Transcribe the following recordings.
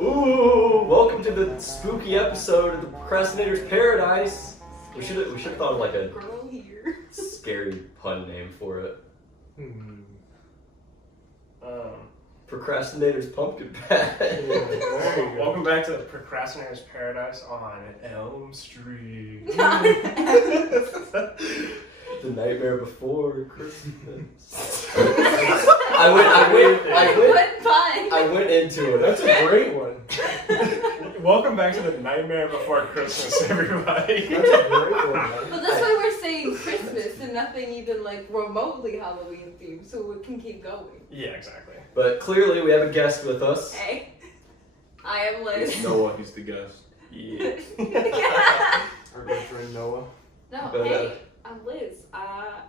Ooh, welcome to the spooky episode of the Procrastinators Paradise. We should have thought of like a scary pun name for it. Procrastinators Pumpkin Patch. Welcome back to the Procrastinators Paradise on Elm Street. The nightmare before Christmas. I went into it. That's a great one. Welcome back to the Nightmare Before Christmas, everybody. That's a great one. But that's why we're saying Christmas and nothing even like remotely Halloween themed, so we can keep going. Yeah, exactly. But clearly we have a guest with us. Hey, I am Liz. It's Noah, he's the guest. Yeah. Our good friend Noah. No, But, hey, I'm Liz. I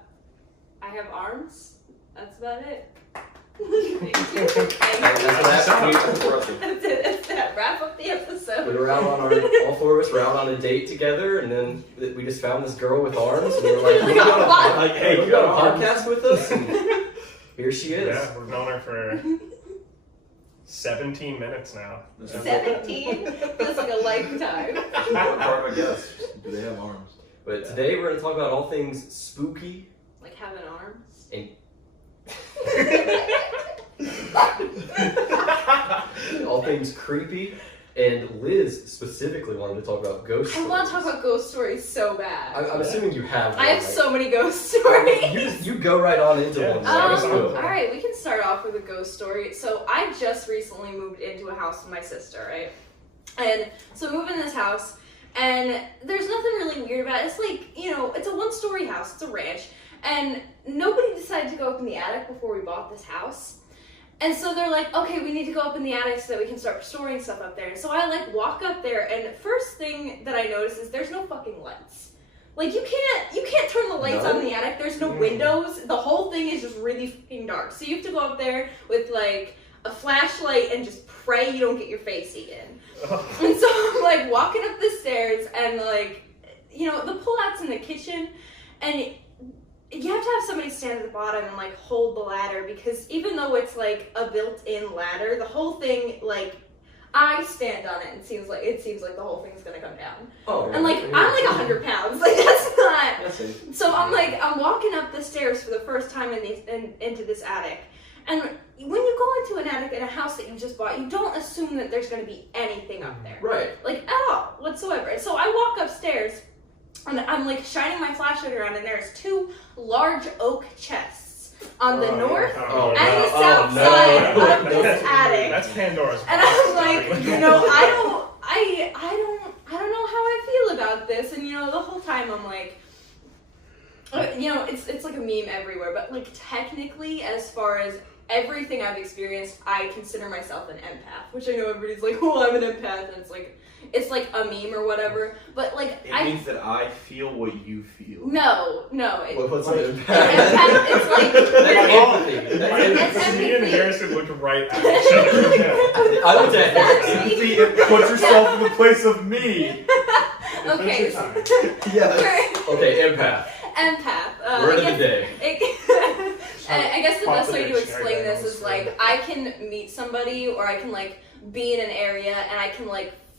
have arms. That's about it. Thank you. That's That's wrap up the We episode. were out on all four of us were out on a date together, and then we just found this girl with arms, and we were like, hey, you got a podcast with us? And here she is. Yeah, we've known her for 17 minutes now. 17? Feels like a lifetime. She's not part of a guest. Do they have arms? But today we're going to talk about all things spooky. Like having arms. And all things creepy. And Liz specifically wanted to talk about ghost I stories. want to talk about ghost stories so bad. I'm assuming you have one. I have so many ghost stories. You go right on into one. Yeah. Alright, we can start off with a ghost story. So I just recently moved into a house with my sister, right? And so we moved in this house, and there's nothing really weird about it. It's like, it's a one-story house, it's a ranch, and nobody decided to go up in the attic before we bought this house. And so they're like, okay, we need to go up in the attic so that we can start storing stuff up there. And so I walk up there, and first thing that I notice is there's no fucking lights. Like you can't turn the lights on in the attic. There's no windows. The whole thing is just really fucking dark. So you have to go up there with like a flashlight and just pray you don't get your face eaten. And so I'm walking up the stairs, and the pull-out's in the kitchen, and you have to have somebody stand at the bottom and hold the ladder, because even though it's a built-in ladder, the whole thing I stand on it and it seems like the whole thing's gonna come down. Oh, And I'm 100 pounds. That's not. That's it. So I'm walking up the stairs for the first time into this attic. And when you go into an attic in a house that you just bought, you don't assume that there's gonna be anything up there. Right. At all, whatsoever. And so I walk upstairs, and I'm shining my flashlight around, and there's two large oak chests on the north and the south side of this attic. That's Pandora's. And I'm I don't know how I feel about this. And the whole time I'm it's like a meme everywhere, but technically, as far as everything I've experienced, I consider myself an empath, which I know everybody's oh, I'm an empath, and it's like a meme or whatever, but It means that I feel what you feel. No. What's an An empath? empath, it's That's empathy. That's Me and empathy. Harrison looked right at each other. I looked at Harrison. Empathy, put yourself in the place of me. Okay. Yes. Okay, empath. Empath. Word of the day. I guess the best way to Dictionary explain this is almost. I can meet somebody, or I can be in an area and I can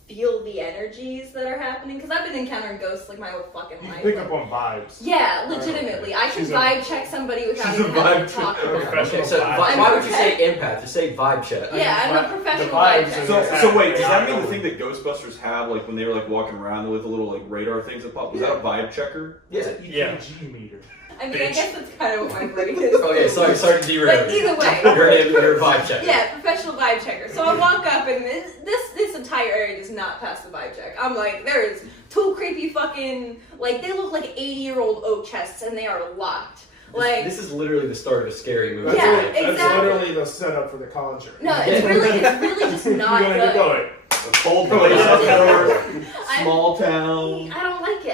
feel the energies that are happening, because I've been encountering ghosts my whole fucking You life. pick up on vibes. Yeah, legitimately. I can She's a- vibe check somebody without she's a even having to vibe talk to them. Okay, so Vibe. why would you say empath? Just say vibe check. Yeah, I'm a professional vibes vibe and checker. So wait, does that mean the thing that Ghostbusters have, when they were walking around with the little radar things that pop? Was that a vibe checker? Yeah. Yeah. EKG meter. I mean, I guess that's kind of what my brain is. Okay, sorry to derail But you. either way. You're a vibe checker. Yeah, professional vibe checker. So I walk up, and this entire area does not pass the vibe check. I'm there is two creepy fucking, they look like 80-year-old oak chests, and they are locked. This is literally the start of a scary movie. Yeah, That's exactly. literally the setup for the Conjuring. No, it's really just not You're gonna good. go it. A cold place up north, small town. I don't like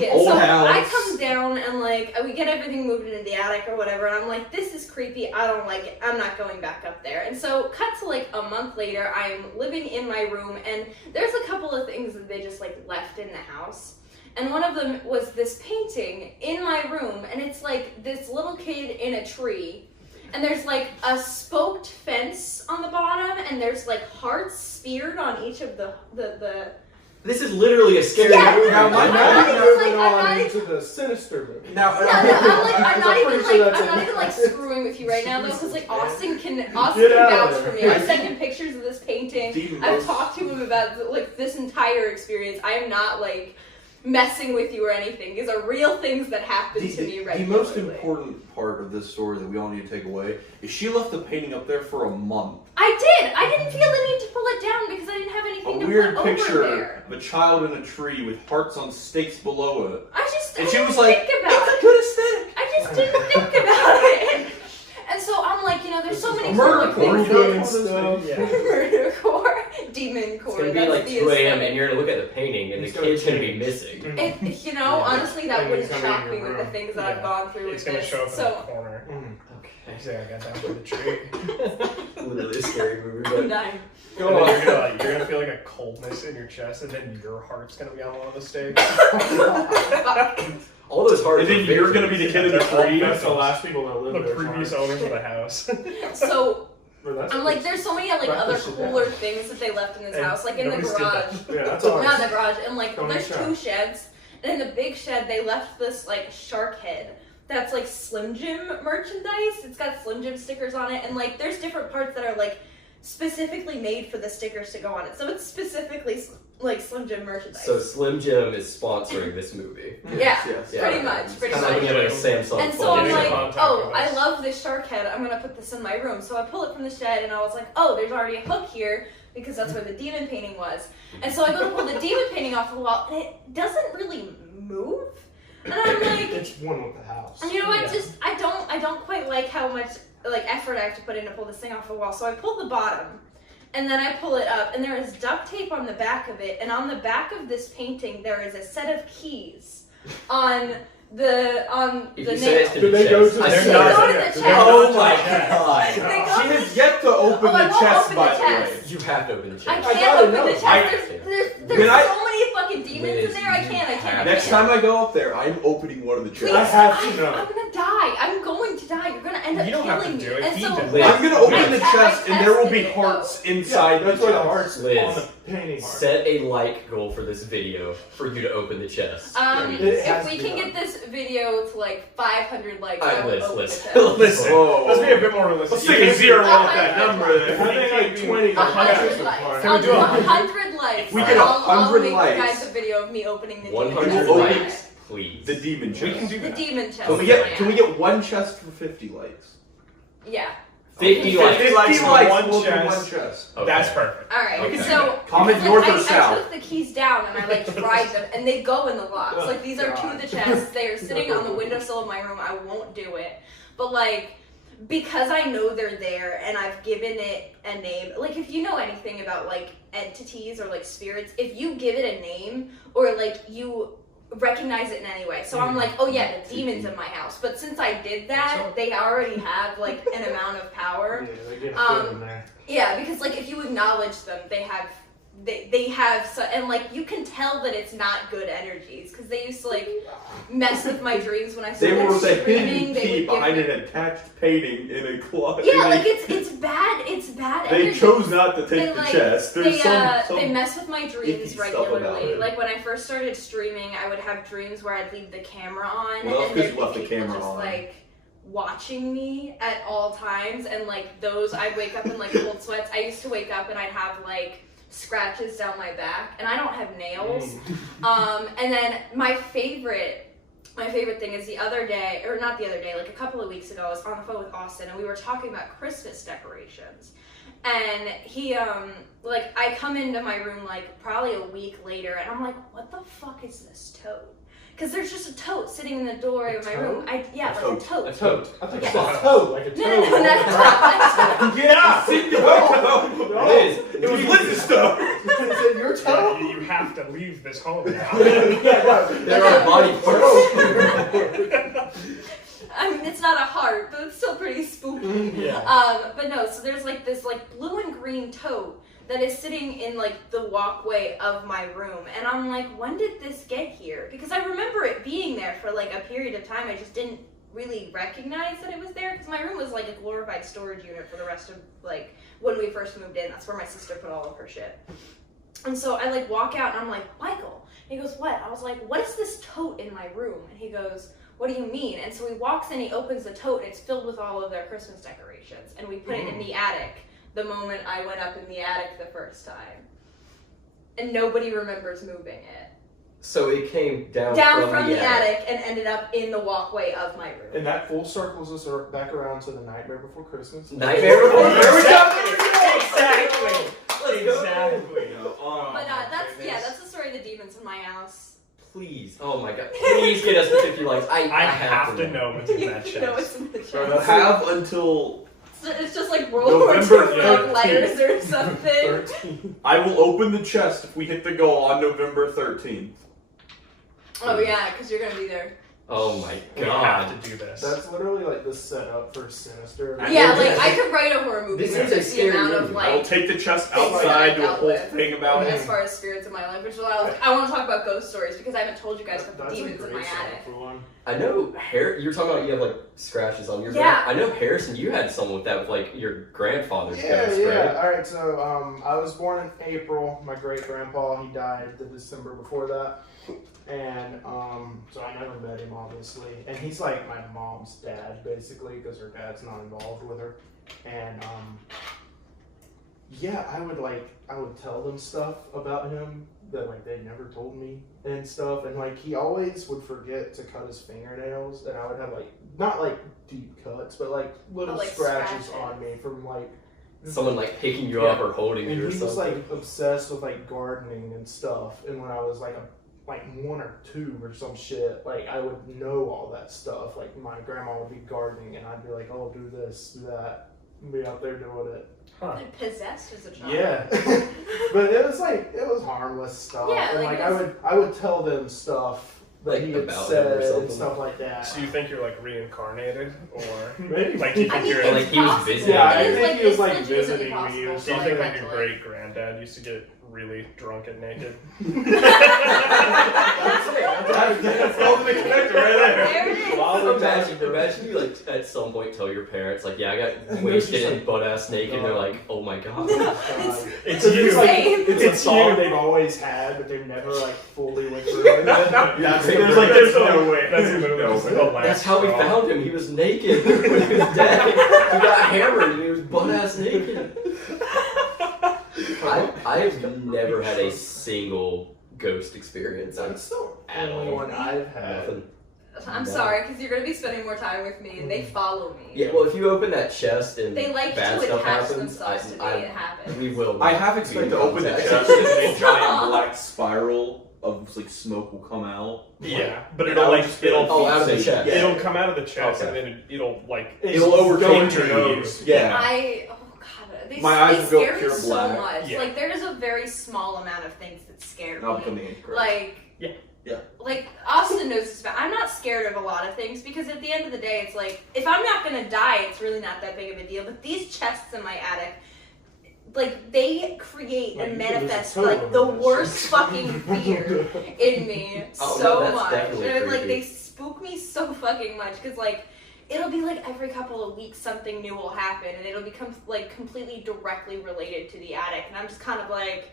it. Old So house. I come down and we get everything moved into the attic or whatever, and I'm this is creepy. I don't like it. I'm not going back up there. And so cut to a month later, I'm living in my room, and there's a couple of things that they just left in the house. And one of them was this painting in my room, and it's this little kid in a tree. and there's like a spoked fence on the bottom, and there's like hearts speared on each of the. This is literally a scary Yeah. movie. Now, I'm now not you're even, moving like, I'm on not into the sinister movie. Now, I'm not even pretty sure like that's I'm not it. even like screwing with you right now though, because like Austin can Get out of vouch there. for me. I've sent him pictures of this painting. Demon I've most- talked to him about like this entire experience. I am not like messing with you or anything. These are real things that happen to me The regularly. most important part of this story that we all need to take away is she left the painting up there for a month. I did. I didn't feel the need to pull it down because I didn't have A anything to weird put picture over there. of a child in a tree with hearts on stakes below it. I just And I she didn't was like, think about it's it. a good aesthetic. I just didn't think about it. And so I'm like, you know, there's so many murder cool porn things doing that- stuff. Yeah. Murder core, demon It's core. gonna be That's like the 2 a.m. aesthetic. and you're gonna look at the painting and It's the gonna kid's gonna be change. missing. It, you know, honestly, that And wouldn't it's gonna shock be me in your with the room. things that I've Yeah. gone through It's with gonna this. show up in So the corner. Okay. See, I got down for the tree. Literally a scary movie. I'm But dying. Go And on. then you're gonna feel like a coldness in your chest, and then your heart's gonna be on one of the stakes. Fuck. all those hearts. And then are you're gonna be victims. the kid in the tree. That's the last people that live The there. previous John. owners of the house. So Or that's I'm like, there's so many like Write other this shit cooler down. things that they left in this And house, like in the nobody's did garage. Yeah, that's all. Not in the garage, and like Don't there's make 2 sheds, and in the big shed they left this like shark head that's like Slim Jim merchandise. It's got Slim Jim stickers on it, and like there's different parts that are like specifically made for the stickers to go on it. So it's specifically like Slim Jim merchandise. So Slim Jim is sponsoring this movie. yeah, Yes. Yeah. pretty much, pretty Kind of much. like having a Samsung And so I'm Getting in like, contact oh, with I us. love this shark head. I'm gonna put this in my room. So I pull it from the shed, and I was like, oh, there's already a hook here because that's where the demon painting was. And so I go to pull the demon painting off the wall, and it doesn't really move. And I'm like, It's one with the house. and you know what? Yeah. Just I don't quite like how much like effort I have to put in to pull this thing off the wall. So I pull the bottom, and then I pull it up, and there is duct tape on the back of it. And on the back of this painting, there is a set of keys on the If the you say nail. it's to Do the they go chest, to I the They swear. chest? go to the chest. Oh my Yeah. god! They go She to has yet to open Oh, I the won't chest, open by the the way. chest. You have to open the chest. I I can't gotta open know. the chest. There's Liz, so many fucking demons Liz, in there. I you can't. have Next to. time I go up there, I'm opening one of the Please, I chests. have to know. I'm gonna die. I'm going to die. You're gonna end up You don't have killing to do me. it. And He so does. Liz. I'm gonna open I the te- chest, I and there will be tested it, hearts Yeah, inside. that's where the chest. heart's Liz. on the painting. Heart. Set a like goal for this video for you to open the chest. It if has we to be can done. get this video to like 500 likes, Alright, I will Liz, open Liz. the chest. Listen, Whoa. let's be a bit more realistic. Let's take a zero off that number there. I think like 20 to 100 100 likes. Can we do 100 likes. we get I'll 100 make likes. you guys a video of me opening the 100 demon will chest. open- likes, please. The demon chest. We can do The that. demon chest. Can we get one chest for 50 likes? Yeah. 50 likes. 50 likes for likes, one we'll do chest. one chest. Okay. That's perfect. All right. Okay. So Comment because, north or I south. took the keys down and I like tried them, and they go in the locks. Oh, Like these are 2 of the chests. They are sitting on the windowsill of my room. I won't do it, but like because I know they're there and I've given it a name. Like if you know anything about like entities or like spirits, if you give it a name or like you recognize it in any way. So I'm like, oh yeah, the demon's in my house. But since I did that, they already have like an amount of power. Yeah, they get a foot in there. Yeah, because like if you acknowledge them, they have so, and like you can tell that it's not good energies because they used to like mess with my dreams when I They started were the screaming. hidden They key would give behind me, an attached painting in a closet. yeah, like it's bad. It's bad. They energy. chose not to take They, the like, chest. There's They mess with my icky dreams stuff about regularly. it. Like when I first started streaming, I would have dreams where I'd leave the camera on, Well, that's and 'cause there'd you left be the people camera just on. like watching me at all times, and like those I'd wake up in like cold sweats. I used to wake up and I'd have like scratches down my back, and I don't have nails. And then my favorite thing is the other day, or not the other day, like a couple of weeks ago, I was on the phone with Austin, and we were talking about Christmas decorations. And he, like, I come into my room, like, probably a week later, and I'm like, what the fuck is this tote? Because there's just a tote sitting in the doorway of my room. Yeah, like a tote. A tote. I thought you Yeah. said toad, like a toad. No, not a tote. Yeah! Sit down! Liz, It was Liz's stuff! Is it your Yeah, toe? you have to leave this home now. Yeah, right. there are body parts. I mean, it's not a heart, but it's still pretty spooky. Yeah. But no, so there's like this like blue and green tote that is sitting in like the walkway of my room, and I'm like, when did this get here? Because I remember it being there for like a period of time. I just didn't really recognize that it was there because my room was like a glorified storage unit for the rest of like when we first moved in. That's where my sister put all of her shit. And so I like walk out and I'm like, Michael. And he goes, what? I was like, what is this tote in my room? And he goes, what do you mean? And so he walks in, he opens the tote, and it's filled with all of their Christmas decorations. And we put it in the attic the moment I went up in the attic the first time. And nobody remembers moving it. So it came down from the attic and ended up in the walkway of my room. And that full circles us back around to the Nightmare Before Christmas. Nightmare Before Christmas. Exactly. Exactly. But that's the story of the demons in my house. Please, oh my god, please get us to 50 likes. I have to know what's in that chest. No, it's in the chest. You have until It's just like World War II November like letters or something. 13. I will open the chest if we hit the goal on November 13th. Oh yeah, because you're gonna be there. Oh my We god. have to do this. That's literally like the setup for Sinister. Yeah, like I could write a horror movie. This with is a the scary amount of movie. I will like take the chest things that outside, I do a dealt whole with. thing about it. as far as spirits in my life, which is why I want to talk about ghost stories because I haven't told you guys about the That's a demons in great my setup attic. for one. I know you were talking about you have like scratches on your Yeah. back. I know Harrison, you had something with that with like your grandfather's ghost, Yeah. right? All right, so I was born in April. My great grandpa, he died the December before that, and so I never met him, obviously. And he's like my mom's dad, basically, because her dad's not involved with her. And yeah, I would tell them stuff about him that like they never told me and stuff. And like he always would forget to cut his fingernails, and I would have like not like deep cuts, but like little like scratches scratches. on me from like Someone like picking you up or holding and you or he was something. like obsessed with like gardening and stuff. And when I was like one or two or some shit, like I would know all that stuff. Like my grandma would be gardening, and I'd be like, "Oh, do this, do that," and be out there doing it. Huh. Possessed as a child. Yeah, but it was harmless stuff. Yeah, and like, I would tell them stuff that Like he had about him or said and something. stuff like that. So you think you're like reincarnated, or Maybe. like you I think mean, you're Like, it's he was possible. visiting. Yeah, I It is, think he was like it's legitimately visiting me possible. or do you something. think Like, like your great granddad used to get really drunk and naked? That's all the connector right there. There it is. Imagine you like at some point tell your parents like, yeah, I got wasted and butt ass naked. And they're like, oh my god. It's So you. it's like Same. it's It's a thought you. they've always had, but they've never like fully went through it. There's no way. That's literally the last That's how we straw. found him. He was naked when he was dead. He got hammered and he was butt ass naked. I've never had a single ghost experience. That's the At only all. one I've had. Nothing. I'm sorry, because you're going to be spending more time with me, and they follow me. Yeah, well, if you open that chest and They like bad to stuff attach happens, themselves to me. It happens. we will. I have expected to open the contact. chest and a giant black spiral of like smoke will come out. Yeah, but And it'll I would like just be it'll like, Oh, out of the yeah. chest. it'll come out of the chest Okay. and then it'll like It'll overtake go into your your nose. nose. Yeah. Oh god, My eyes they will go scare me pure so black. much. Yeah. Like there's a very small amount of things that scare I'll me. become the Antichrist. Like Yeah. Like Austin knows this, but I'm not scared of a lot of things because at the end of the day, it's like if I'm not gonna die, it's really not that big of a deal. But these chests in my attic, like they create Like, and you could lose a manifest toe like over the that worst shit. fucking fear in me Oh, so no, that's much. definitely And like creepy. they spook me so fucking much because like it'll be like every couple of weeks something new will happen and it'll become like completely directly related to the attic, and I'm just kind of like,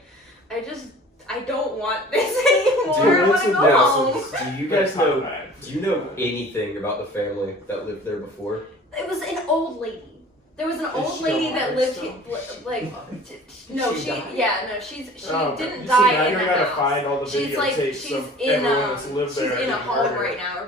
I don't want this anymore. I Dude, want it's to go a- home. Do you guys know? bad. Do you know anything about the family that lived there before? It was an old lady. There was an Is old she lady alive that lived still? here, like, no, She she died? yeah, no, she Oh, okay. didn't You see, die now in you're the gonna house. find all the She's like, videotapes she's of in everyone that's lived she's there in a and home murdered. right now.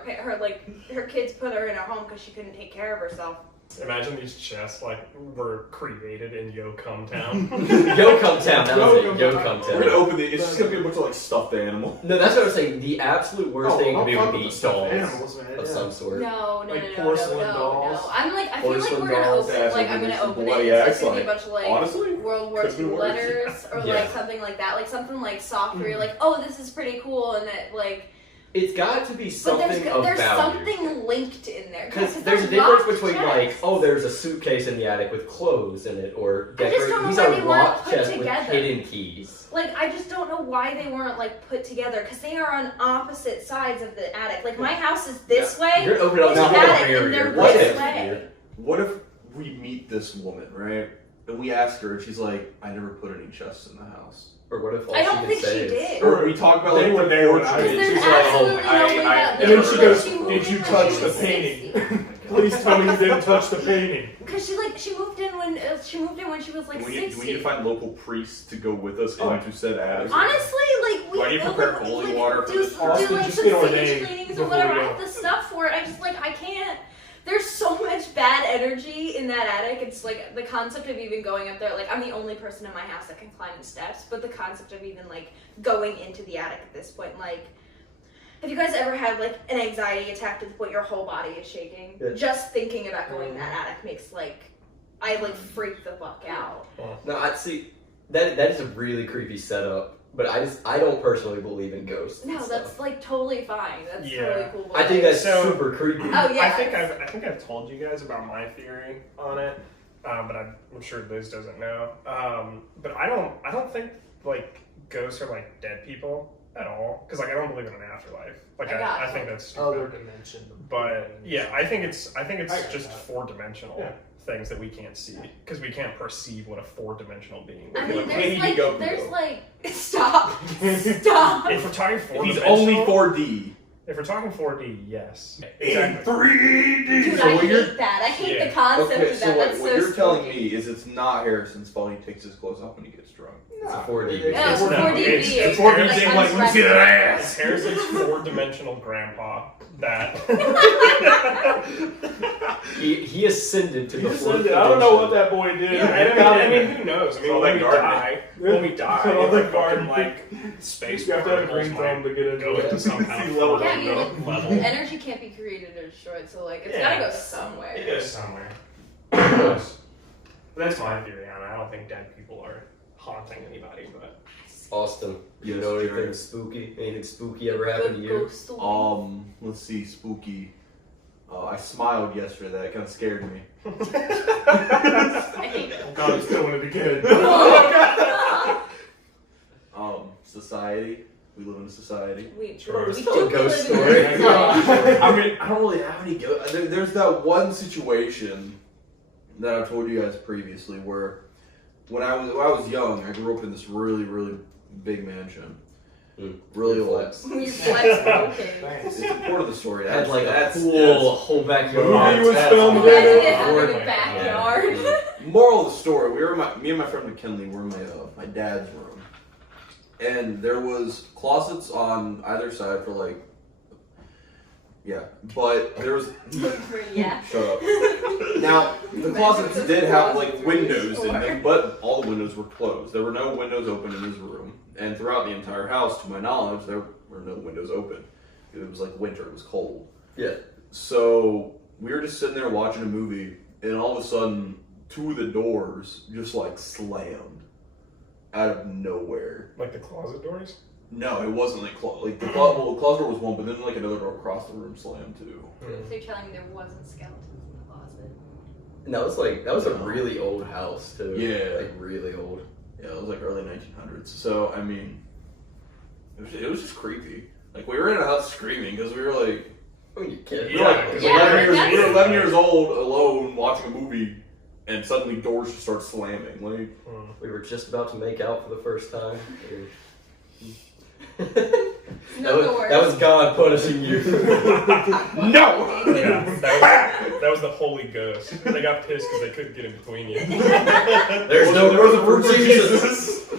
Her kids put her in a home because she couldn't take care of herself. Imagine these chests like were created in Yo-Cum Town. Yo Come Town. That was it. Yo Come We're gonna Town. open it. It's just gonna be a bunch of like stuffed animals. No, that's what I was saying. The absolute worst thing don't would be fuck would with be the stuffed dolls animals, man. of Yeah. some sort. No, Like porcelain dolls? I'm like, I feel like Porcelain we're gonna dolls, open, ass like I'm gonna openers, open bloody it. It's axe, gonna be a like, bunch of like Honestly, World War could be II worse. letters or Yeah. like something like that, like something like soft where you're like, oh, this is pretty cool, and that like It's got to be But something of there's value. something linked in there. Because they're there's a difference locked between chests. there's a suitcase in the attic with clothes in it, or I just don't know these why are they weren't locked put chests with together. hidden keys. Like, I just don't know why they weren't, like, put together, because they are on opposite sides of the attic. Like, my house is this way, You're opening up it's the the whole attic, and they're barrier. What this if- way. What if we meet this woman, right? And we ask her, and she's like, I never put any chests in the house. Or what if all I don't she think can say she is, did. Or we talk about They like were the there when I portrait. did. Because there's She's like, absolutely no way that and then she goes, she moved "Did in you when touch she the was painting?" 60. Please tell me you didn't touch the painting. Because she moved in when she was like Do we 60. need to find local priests to go with us into said attic? Honestly, like we Do I need to prepare holy water for do, this do process? like Just some get sage ordained cleanings or before whatever. we I go. have the stuff for it. I just like I can't. There's so much bad energy in that attic. It's like the concept of even going up there. Like I'm the only person in my house that can climb the steps, but the concept of even like going into the attic at this point, like. Have you guys ever had like an anxiety attack to the point your whole body is shaking? Yeah. Just thinking about going in that attic makes like I like freak the fuck out. no, I see that is a really creepy setup. But I don't personally believe in ghosts. and No, stuff. that's like totally fine. That's Yeah. totally cool. I think that's So- super creepy. Oh yeah. I think I've told you guys about my theory on it, but I'm sure Liz doesn't know. But I don't think like ghosts are like dead people at all, because like I don't believe in an afterlife. Like I think that's stupid. Other dimension. But yeah, I think it's I get just that. 4-dimensional Yeah. things that we can't see because we can't perceive what a 4-dimensional being would I be. mean, Like, there's like, go. there's like, stop, stop. if we're talking If 4-dimensional, he's only 4D. if we're talking 4D, yes, In exactly. 3D! Dude, So I what you're hate that. I hate Yeah. the concept okay, of so that. like, That's what so you're telling spooky. me is it's not Harrison's fault he takes his clothes off when he gets drunk. It's a 4D. No, it's No, 4DB. it's It's 4D like thing, like, let me see that ass. It's Harrison's 4-dimensional grandpa that. He ascended to the fourth I don't know what dimension. that boy did. Yeah, I mean, who knows? I mean, all when that we die, All we're that fucking gardening. like space You have to have a particles green thumb might to get into go it. into some kind See of level. Yeah, I mean, level. like, level. energy can't be created or destroyed, so like, it's Yeah. gotta go somewhere. It goes somewhere. But that's my theory on it. I don't think dead people are haunting anybody, but Austin, you Yes, know Jared. anything spooky? Anything spooky ever happened to Good you? ghost story. Let's see, spooky. I smiled yesterday. That kind of scared me. I hate it. God, he's doing it again. Society. We live in a society. We Sure. we Still do a ghost live in story. a society. I mean, I don't really have any. There's that one situation that I've told you guys previously where when I was young, I grew up in this really, really big mansion. Really old. Flex. Your flex broken. Thanks. It's a part of the story. Had like a That's- whole backyard. The movie was That's filmed awesome. in Imagine it. it having Lord, a my backyard. Moral of the story: me and my friend McKinley were in my dad's room, and there was closets on either side for like, yeah, but there was Yeah. shut up. Now the closets did have like windows in them, but all the windows were closed. There were no windows open in his room, and throughout the entire house, to my knowledge, there were no windows open. It was like winter; it was cold. Yeah. So we were just sitting there watching a movie, and all of a sudden, two of the doors just like slammed out of nowhere. like the closet doors. No, it wasn't like the closet door was one, but then like another door across the room slammed too. So you're telling me there wasn't skeletons in the closet? And that was a really old house too. Yeah. Like really old. Yeah, it was like early 1900s. So I mean, it was just creepy. Like we were in a house screaming because we were like, I mean, you can't. we were like Yeah, 11 years old, alone, watching a movie, and suddenly doors just start slamming. Like. We were just about to make out for the first time. No, that was God punishing you. No! Yeah, that was the Holy Ghost. They got pissed because they couldn't get in between you. There's no there was a room for for Jesus.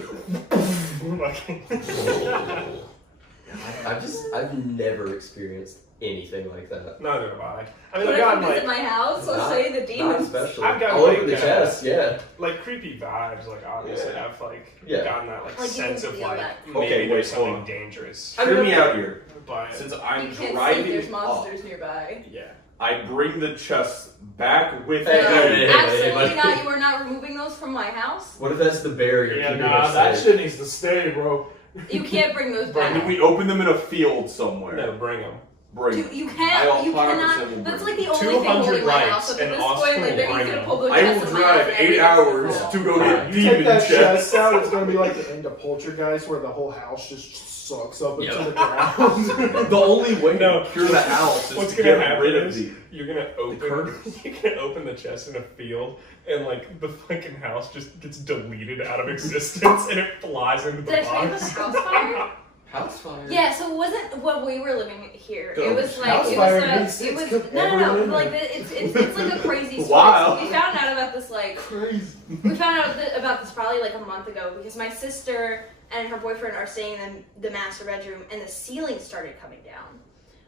I've never experienced anything like that. Neither have I. I mean, What I've if gotten you visit like my house? I'll Not- show you the Not demons. especially. I've got all over like, the chest, yeah. like creepy vibes. Like obviously, Yeah. I've like Yeah. gotten that like Like, you sense can of feel like that. maybe Okay, wait, there's hold something on. dangerous. Hear me out here. But Since I'm You can't see, driving there's up, monsters nearby. yeah, I bring the chest back with Hey, No, me. hey, hey, absolutely hey, not. buddy. You are not removing those from my house. What if that's the barrier? Yeah, keeping nah, us that safe? shit needs to stay, bro. You can't bring those And back. then we open them in a field somewhere. No, bring them. Bring Dude, you can't. You cannot. That's like the only thing 200 holding my likes house up at and this Austin point. Like, will they're bring gonna them. pull the I chest will of my drive house 8 hours and to go You get take demon that chest. chest out, it's gonna be like the end of Poltergeist where the whole house just sucks up into the ground. The only way No. to cure the house is What's to gonna get happen rid of is the. you're gonna open the chest in a field, and like the fucking house just gets deleted out of existence, and it flies into the Did I tell you about box. the house fire? House fire. Yeah, so it wasn't when we were living here. It Ghost. was like House it fire was makes sense, no, cook no, everyone no. in Like there. it's like a crazy story. Wow. So we found out about this like Crazy. we found out about this probably like a month ago because my sister and her boyfriend are staying in the master bedroom, and the ceiling started coming down.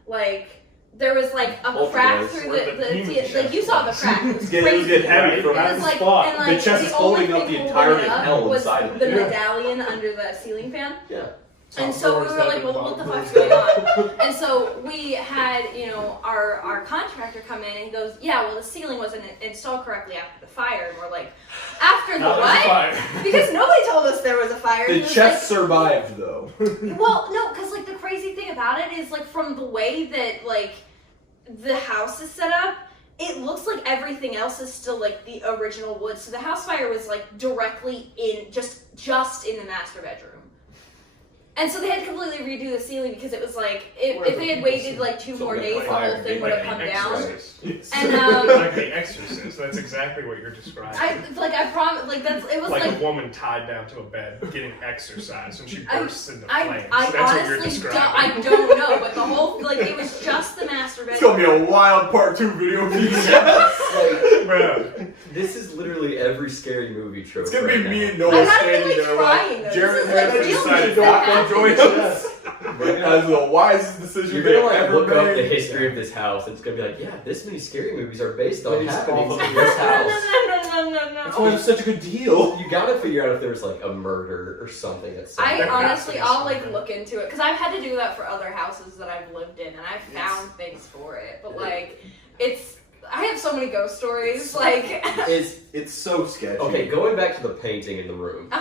Like there was like a crack Poltergeist. through Where the demon like you saw the crack. It was It's getting crazy. heavy from It that was like, spot. and like The chest is only holding up thing the holding entirety it of up hell was inside of the it. medallion under the ceiling fan. Yeah. And so we were like, well, what the fuck's going on? And so we had, our contractor come in and he goes, yeah, well, the ceiling wasn't installed correctly after the fire. And we're like, after the No, there's a what? fire. Because nobody told us there was a fire. The He was chest survived though. well, no, because like the crazy thing about it is like from the way that like the house is set up, it looks like everything else is still like the original wood. So the house fire was like directly in just in the master bedroom. And so they had to completely redo the ceiling because it was like if they had waited like 2 more days, the whole thing would have come down. And Like The Exorcist. That's exactly what you're describing. I promise, like it was like like a woman tied down to a bed getting exercised when she bursts into I flames. That's what you're honestly describing. I don't know, but the whole like it was just the master It's bedroom. gonna be a wild part 2 video piece. Like, Bro, this is literally every scary movie trope. It's gonna right be me now. and Noah I'm not standing really there trying, like though. Jared This is has like real decided shit not that to join happens. us. We're As gonna, the wisest decision you're they've gonna like ever look up the made. history of this house, and it's gonna be like, yeah, this many scary movies are based on Based happenings off in of- this No, house. That's no. why it's such a good deal. You gotta figure out if there's like a murder or something that's. I There has to honestly, be I'll like something. look into it because I've had to do that for other houses that I've lived in, and I've found things for it. But like, I have so many ghost stories. Like, It's so sketchy. Okay, going back to the painting in the room.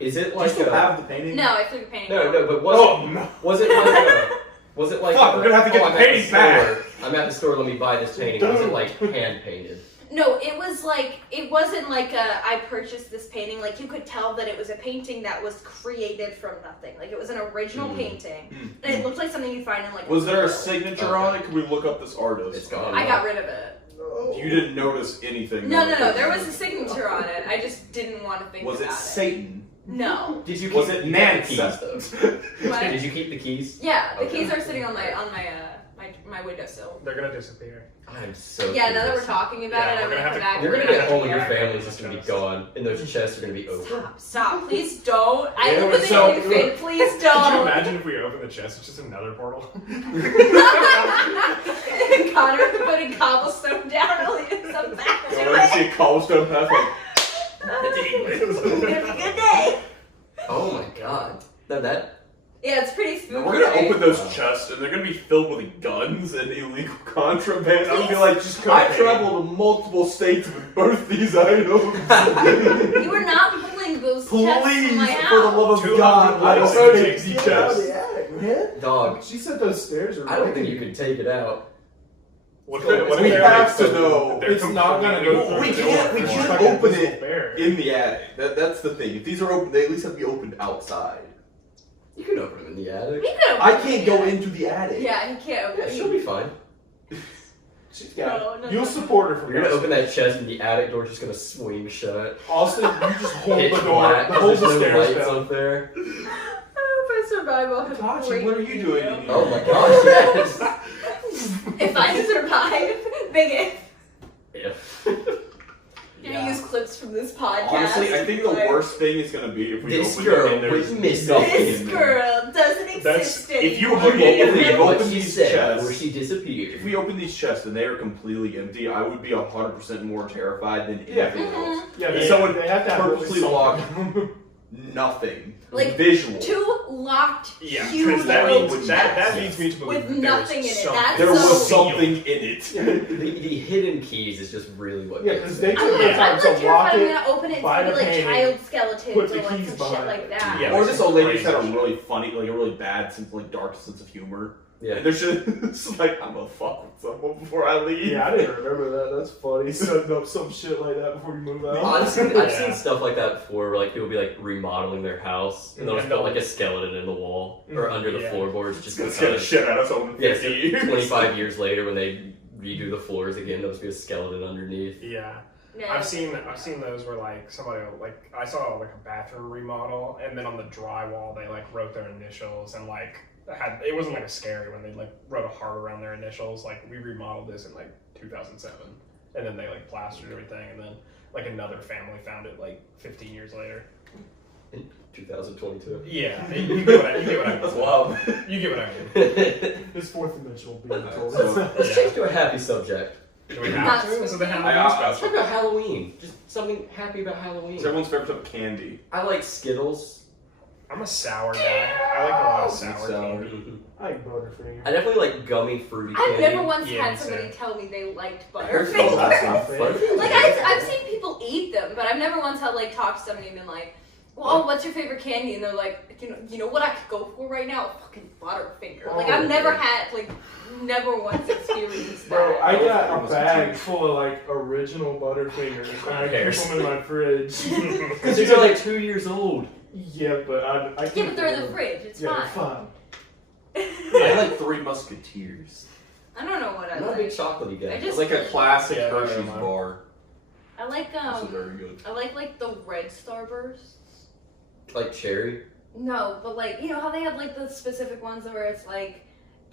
Is it Do you like still a, have the painting? no, I took a painting. No, but No. was it like a, was it like Fuck, a, we're gonna have to get oh, the I'm at painting back. store. I'm at the store, let me buy this painting. Was it like hand painted? No, it wasn't like I purchased this painting. Like, you could tell that it was a painting that was created from nothing. Like, it was an original painting, and it looked like something you'd find in like. Was there a photo. signature on it? Can we look up this artist? It's gone. I got rid of it. You didn't notice anything. No, on it. there was a signature on it. I just didn't want to think Was about it it. Satan? No. Did you keep, Was it you kept the Nancy? keys though? What? Did you keep the keys? Yeah, the Okay. keys are sitting on my windowsill. they're gonna disappear. I'm so. Yeah, now that curious. we're talking about Yeah, it, I'm we're gonna gonna come have back. to- You're and gonna we're get home and have your to- family's just gonna be gone, and those chests are gonna be open. Stop, please don't. I Yeah, opened so- the infant, please Could you don't. imagine if we opened the chest? It's just another portal. Connor putting cobblestone down really is so bad. You want to see a cobblestone path like It's gonna be a good day. Oh my god. No, that. Yeah, it's pretty spooky. we're gonna right? open those chests and they're gonna be filled with guns and illegal contraband. I'm gonna be like, Just I cocaine. travel to multiple states with both these items. You are not pulling those chests from Please, my for the house. love of 200 God, let likes us and take takes the the Get out of chest. the attic, man. Dog. She said those stairs are. I don't think you can take it out. What We if we they're have like to so- know. they're It's not gonna completely go through We the can't- door. we It's can't like a open visible it bear. In the attic. That's the thing. If these are open, they at least have to be opened outside. You can open them in the attic. We could I open can't it. go into the attic. Yeah, he can't open Yeah, it. she'll be fine. She's got No, it. no, You'll no. support her from You're gonna this. open that chest and the attic door's just gonna swing shut. Austin, you just hold Pitch the door. black, Hold there's the no stairs lights down. up there. Oh, if I survive, I'll have a Tachi, great what are you doing in video. here? Oh my gosh, yes! If I survive, big if. Yeah. You're gonna use clips from this podcast. Honestly, I think the like, worst thing is gonna be if we This open girl it and there's was missing. nothing This in there. girl doesn't exist That's- anymore. if you You open won't it, believe if what open she these said chests- before she disappeared. If we open these chests and they are completely empty, I would be 100% more terrified than Yeah. anything else. Yeah, If someone they have to have purposely really locked something. nothing, Like, visual. 2 locked, Yeah, huge because that old means that chest leads me to believe with that there nothing was in it. something. That's There so was something in it. The hidden keys is just really what. Yeah, makes because it. they I'm took like, the I'm time like to lock terrified I'm it. gonna open it and buy it's gonna the be like painting, child skeletons put or the like keys some shit behind like it. that. Yeah. Or this old lady just had a Crazy. really funny, like a really bad sense, like dark sense of humor. Yeah. And there's just like, I'm gonna fuck with someone before I leave. Yeah, I didn't remember that. That's funny. Setting up some shit like that before you move out. I've seen Yeah. stuff like that before, where like people be like remodeling their house and they'll just put like a skeleton in the wall or under the Yeah. floorboards just Just get the because. shit out of someone in Yeah, 50 so years. 25 years later when they redo the floors again, there'll just be a skeleton underneath. Yeah. Yeah. I've seen those where like somebody like I saw like a bathroom remodel and then on the drywall they like wrote their initials and like it wasn't like a scary one, they like wrote a heart around their initials, like we remodeled this in like 2007 and then they like plastered everything and then like another family found it like 15 years later. In 2022. Yeah, you get what I mean. That's wild. You get what I mean. This fourth dimensional being told. Let's change to a happy subject. Do we have to? Is it the Halloween I- Let's special? talk about Halloween. Just something happy about Halloween. It's everyone's favorite type of candy. I like Skittles. I'm a sour guy. I like a lot of sour Sour. candy. I like Butterfinger. I definitely like gummy fruity candy. I've never once Yeah, had me somebody too. tell me they liked I heard Oh, that's Butterfinger. not fair. Like I've seen people eat them, but I've never once had like talked to somebody and been like, "Well, what's your favorite candy?" And they're like, "You know what I could go for right now? Fucking Butterfinger." Like I've never had never once experienced that. Bro, I got Almost a bag huge. full of like original Butterfingers and I keep cares? them in my fridge. Because these are like 2 years old. Yeah, but I Yeah, keep but they're in the them. fridge. It's Yeah, fine. they're fine. I like Three Musketeers. I don't know what I I'm not a big like. chocolatey guy. I It's just like a classic Yeah, Hershey's mine. bar. I like This is very good. I like the red Starbursts. Like cherry. No, but like you know how they have like the specific ones where it's like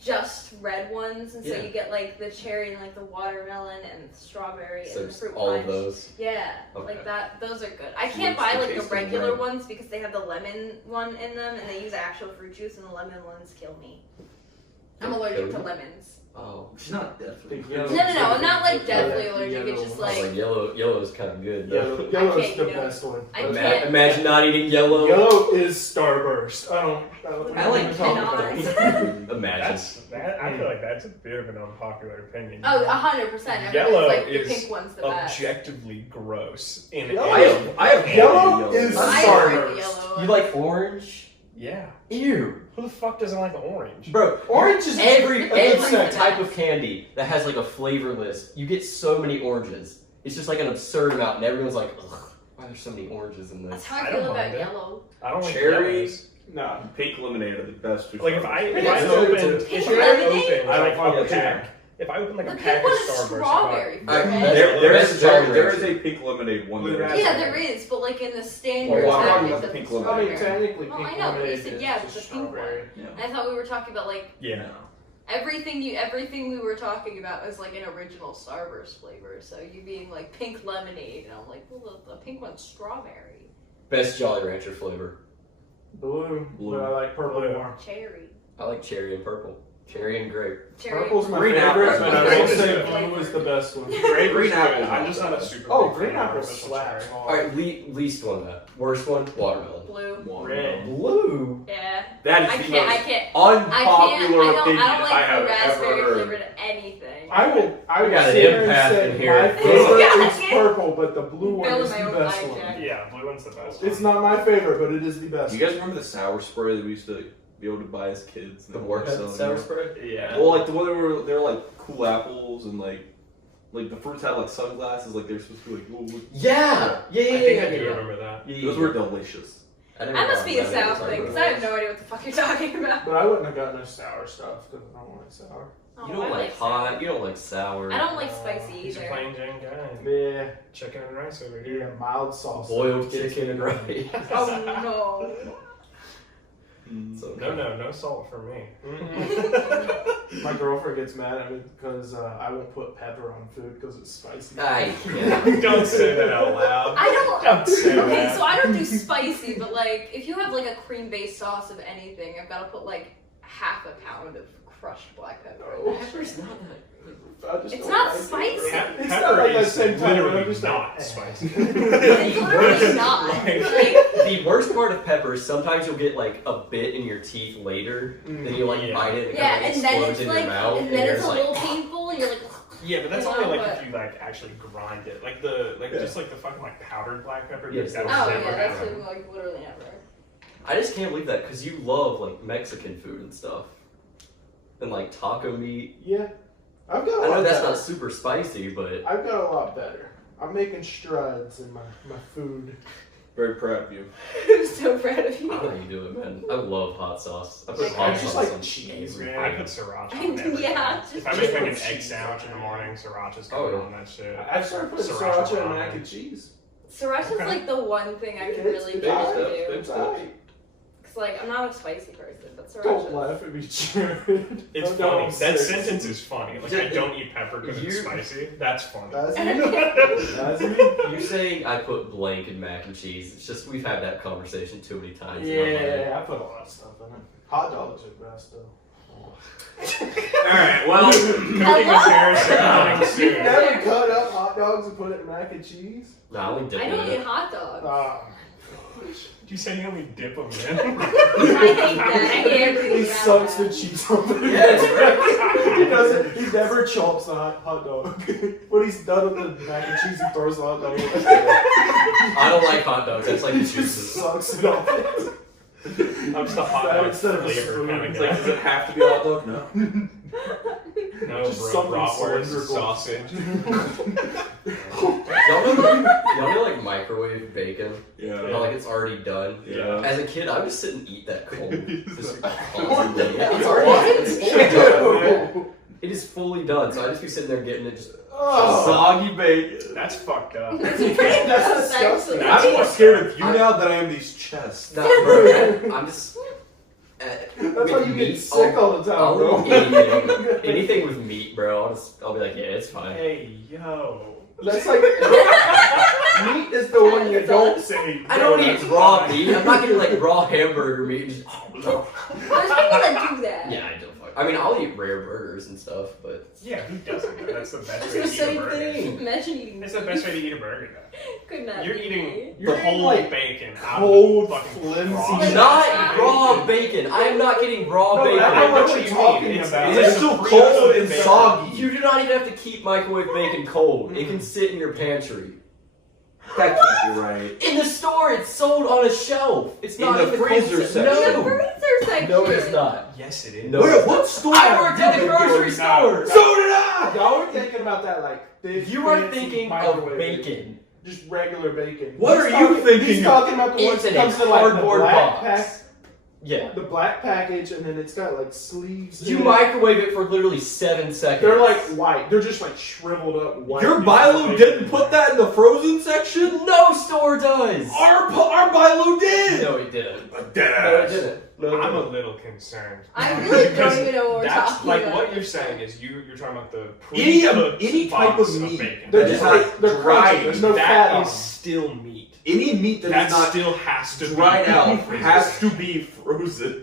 just red ones, and so Yeah. you get like the cherry and like the watermelon and the strawberry So and the just fruit all punch. of those. Yeah, Okay. like that. Those are good. I So can't what's buy the like the taste of regular red? ones because they have the lemon one in them, and they use actual fruit juice, and the lemon ones kill me. I'm Kill allergic you? to lemons. Oh. She's not definitely. The yellow- No, I'm not like deathly Yeah, allergic. It's yellow just one. I was like like yellow is kind of good though. Yellow's can't the eat 'em. best one. I But can't. Imagine not eating yellow. Yellow is Starburst. I don't I like even talk about cannot. that. Imagine. I feel like that's a bit of an unpopular opinion. Oh, 100%. Yellow like the is pink one's the best. objectively gross. In Yellow- I have Yellow hated is I Starburst. agree with yellow. You like orange? Yeah. Ew. Who the fuck doesn't like orange? Bro, Orange is every Everyone type does. of candy that has like a flavor list, you get so many oranges. It's just like an absurd amount, and everyone's like, ugh, why are there so many oranges in That's this? how I I don't feel about mind it. yellow. I don't like Cherries. No. Pink lemonade are the best. Like if I It's open good too. if Pink I lemonade? open I don't like fuck a with pack, if I open like The a pink pack one of is Starburst, strawberry. Alright, Red. there is Cherry. a pink lemonade one. Blue that raspberry. is- Yeah, there is, but like in the standard Well, I'm talking package about the of pink the lemonade. I mean, strawberry. technically, Well, pink I know, but you lemonade said, is yeah, just it's the pink one. strawberry. I thought we were talking about like Yeah. everything we were talking about was like an original Starburst flavor. So you being like pink lemonade, and I'm like, well, the pink one's strawberry. Best Jolly Rancher flavor. Blue, Blue. but I like purple Blue. more. Cherry. I like cherry and purple. Cherry and grape. Cherry. Purple's my Green favorite, apple. but I will Grape is say good. blue is the best one. Green Green apple. I'm just not a super Oh, big green fan of apple artificial slaps cherry. hard. Alright, least one though. Worst one, watermelon. Blue. Red. Blue. Yeah. That I is the can't. most I can't. unpopular I opinion don't like I have the raspberry ever heard. flavored anything. I will got an sit here and empath say in here. my Yeah, favorite is yeah. purple, but the blue one Building is my the own best eye one. jack. Yeah, blue one's the best. It's not my favorite, but it is the best. Do you guys remember the sour spray that we used to be able to buy as kids? The Warhead sour spray? Yeah. Well, like the one they were like cool apples and like the fruits had like sunglasses, like they're supposed to be like. Whoa. Yeah! Yeah, I yeah, think yeah. I do yeah. remember that. Yeah, Those were delicious. I never That must got be a that. South thing, because I have no idea what the fuck you're talking about. But I wouldn't have gotten no sour stuff because I don't like sour. Oh, You don't I like sour. hot, you don't like sour. I don't like spicy He's a either. plain Jane guy. Yeah, Chicken and rice over here. yeah, mild sauce. Boiled chicken and rice. Oh So No salt for me. My girlfriend gets mad at me because I won't put pepper on food because it's spicy. yeah. Don't say that out loud. I don't. Don't say Okay, that. so I don't do spicy, but like if you have like a cream-based sauce of anything, I've got to put like half a pound of crushed black pepper. Oh, Pepper's not that good. I just It's don't not like it. spicy. It's Pepper not like that is same time. literally I'm just not like, spicy. It's literally not. Like, The worst part of pepper is sometimes you'll get like a bit in your teeth later, then you like Yeah. bite it and it yeah, kind of and then explodes it's in like, your mouth. and then you're it's a just little like, painful, and you're like, Yeah, but that's You only know, like but- if you like actually grind it, like Yeah. just like the fucking like powdered black pepper. Yes, that oh was yeah, never that's happened. like literally never. I just can't believe that because you love like Mexican food and stuff, and like taco meat. Yeah, I've got a I lot know that's better. not super spicy, but I've got a lot better. I'm making strides in my food. Very proud of you. I'm so proud of I don't know you. how you do it, man. I love hot sauce. I put Like, hot I just sauce like on cheese, everything. I put sriracha on everything. Yeah. If I make like an egg sandwich in the morning, sriracha's Oh, going yeah. on that shit. I started putting Sriracha sriracha and ramen. mac and cheese. Sriracha's Okay. like the one thing I can It's really big try stuff, to do. It's alright. Cause like I'm not a spicy person, but Don't sriracha. laugh at me, Jared. It's I'm funny. not That sick. sentence is funny. Like I don't eat pepper because it's You- spicy. That's funny. That's me. That's me. You saying I put blank in mac and cheese? It's just we've had that conversation too many times. Yeah, I put a lot of stuff in it. Hot dogs are best though. Alright, well, Cooking comparison coming You soon. never cut up hot dogs and put it in mac and cheese? No, I only dip I it don't in eat it. hot dogs. Did you say you only dip them in? I hate that. I hate everything He about sucks that. the cheese on the Yeah, He doesn't. He never chomps the hot dog. When he's done with the mac and cheese, he throws the hot dog away. I don't like hot dogs. That's like He the just juices. sucks it off. I'm just a hot That dog instead of a flavor spoon. kind of it's like, guy. does it have to be a hot dog? No. No, Just bro, something bratwurst, cylindrical. sausage. Y'all know like microwave bacon? Yeah. How, like it's already done. Yeah. As a kid, I would just sit and eat that cold. Just What? constantly. Yeah, it's already it's fully done. It is fully done, so I just be sitting there getting it just. Oh, Soggy bacon. That's fucked up. That's pretty That's gross, disgusting. actually. I'm more scared of you now than I am these chests. Nah, bro, I'm just. that's why you get sick all the time, I'll bro. eat anything, anything with meat, bro. I'll be like, yeah, it's fine. Hey, yo. That's like meat is the one you don't say. I don't eat raw meat. I'm not getting like raw hamburger meat. And just, oh no. There's people that do that. Yeah, I don't. I mean, I'll eat rare burgers and stuff, but Yeah, who doesn't? That's the best it's way the to eat a same burger. thing. Imagine eating. It's the best way to eat a burger, though. Could not. You're be. eating You're the eating, whole like, bacon out cold, of the fucking flimsy raw. Not raw bacon. I am not getting raw No, bacon. I know what what you're you talking mean. It's- about. it's It's still cold and soggy. You do not even have to keep microwave bacon cold. It can sit in your pantry. That can't be right. In the store, it's sold on a shelf. It's not In the even freezer cold. section. The No, freezer section. no, it's not. Yes, it is. No. Wait, what store? I worked at a grocery store. So did I! Y'all were thinking about that like thick, You are fancy thinking of microwave bacon. Just regular bacon. What He's are you talking- thinking He's of? talking about the one It's that in a comes in like the cardboard black box. pack, Yeah. the black package, and then it's got like sleeves. You in it. microwave it for literally 7 seconds. They're like white. They're just like shriveled up white. Your pieces of Bilo bacon. didn't put that in the frozen section? No store does. Our Bilo did! No, it didn't. But No, it Dad. didn't. No, it I'm a didn't. little concerned. I really don't Because even know what we're That's talking like about. what you're saying is you're talking about the Any type box of meat bacon. They're that just is like not they're dried. crunchy. There's no That fat on is them. still meat. Any meat that That is not still has to dried be out freezer. has to be frozen.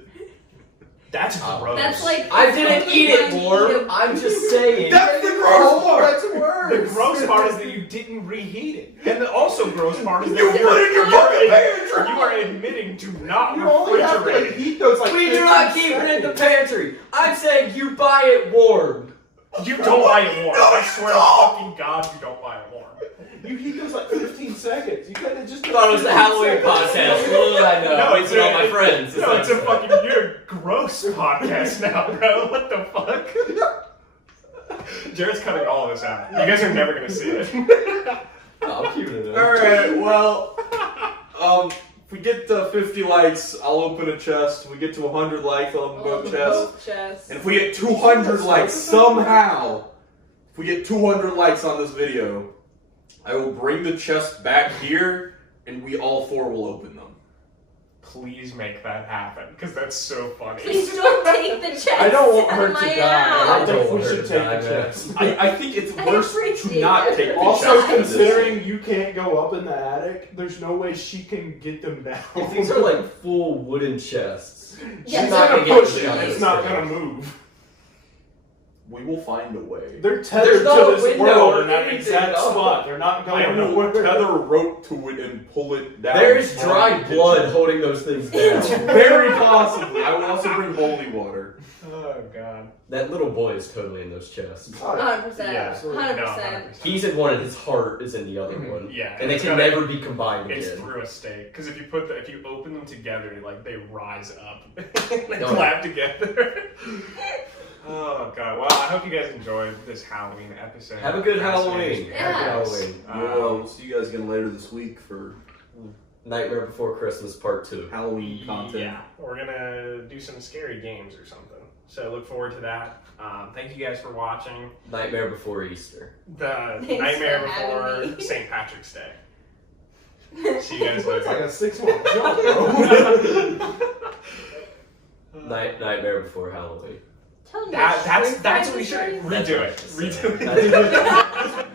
That's Oh. gross. That's like. I didn't eat it, Like, warm. I'm just saying. That's the gross part! That's worse. the gross part is that you didn't reheat it, and the also gross part is that You put it in your fucking pantry! you are admitting to not You only have to like, refrigerate. heat those like. We do not 15 keep it in the seconds. pantry. I'm saying you buy it warm. You don't buy it warm. No, I you swear to don't. fucking God, you don't buy it warm. You heat those like 15 seconds. You could have just. I thought it was the Halloween podcast. Little did I know. No, It's all my friends. No, it's a fucking you're a gross podcast now, bro. What the fuck? Jared's cutting all of this out. You guys are never gonna see it. No, I'm keeping it in. Alright, well, if we get to 50 likes, I'll open a chest. If we get to 100 likes, I'll open both chests. Chest. And if we get 200 likes somehow, if we get 200 likes on this video, I will bring the chest back here, and we all four will open them. Please make that happen, because that's so funny. Please don't take the chest. I don't want out her of to my die. house. I don't think want we her should to take die, the man. chest. I think it's I worse to appreciate not that. take the Also, chest. considering you can't go up in the attic, there's no way she can get them down. If these are like full wooden chests. Yeah, She's not gonna gonna get push it. shot. It's not gonna move. We will find a way. They're tethered There's not to a this window world or in that anything, exact no. spot. They're not I going will nowhere. tether a rope to it and pull it down. There is from dry the blood kitchen. holding those things down. Very possibly. I will also bring holy water. Oh god. That little boy is totally in those chests. 100%. Yeah. 100%. He's in one and his heart is in the other one. Yeah. And they it's can gotta- never be combined It's again. through a stake because if you open them together, like they rise up, they Oh. clap together. Oh god! Well, I hope you guys enjoyed this Halloween episode. Have a good Halloween. Yeah. Happy Halloween. We'll see you guys again later this week for Nightmare Before Christmas Part 2. Halloween content. Yeah, we're gonna do some scary games or something. So look forward to that. Thank you guys for watching Nightmare Before Easter. the Thanks Nightmare for having Before me. St. Patrick's Day. See you guys It's like later. a 6-month jump, bro. Nightmare Before Halloween. Tell them That's that what we should redo it. Redo it. That's-